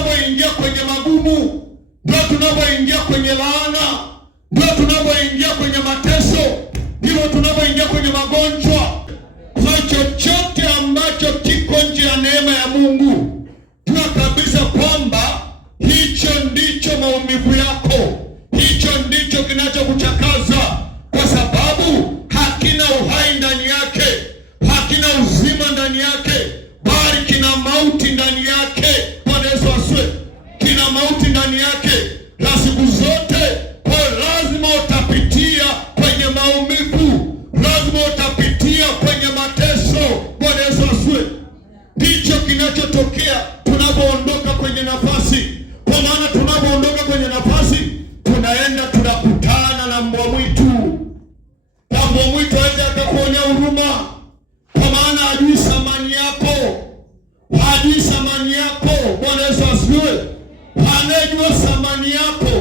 tunapoingia kwenye magumu, ndio tunapoingia kwenye laana, ndio tunapoingia kwenye mateso, ndio tunapoingia kwenye magonjwa. Kwa chochote ambacho kiko nje ya neema ya Mungu, jua kabisa kwamba hicho ndicho maumivu yako, hicho ndicho kinachokuchakaza, kwa sababu hakina uhai ndani yake, hakina uzima ndani yake, bali kina mauti ndani yake. Bwana Yesu asifiwe. Kina mauti ndani yake na siku zote. Kwa lazima utapitia kwenye maumivu, lazima utapitia kwenye mateso. Bwana Yesu asifiwe. Ndicho kinachotokea tunapoondoka kwenye nafasi. Kwa maana tunapoondoka kwenye nafasi, tunaenda tunakutana na mbwa mwitu. Na mbwa mwitu hawezi akakuonea huruma, kwa maana hajui thamani yako, hajui thamani yako. Bwana Yesu asifiwe. Anayejua thamani yako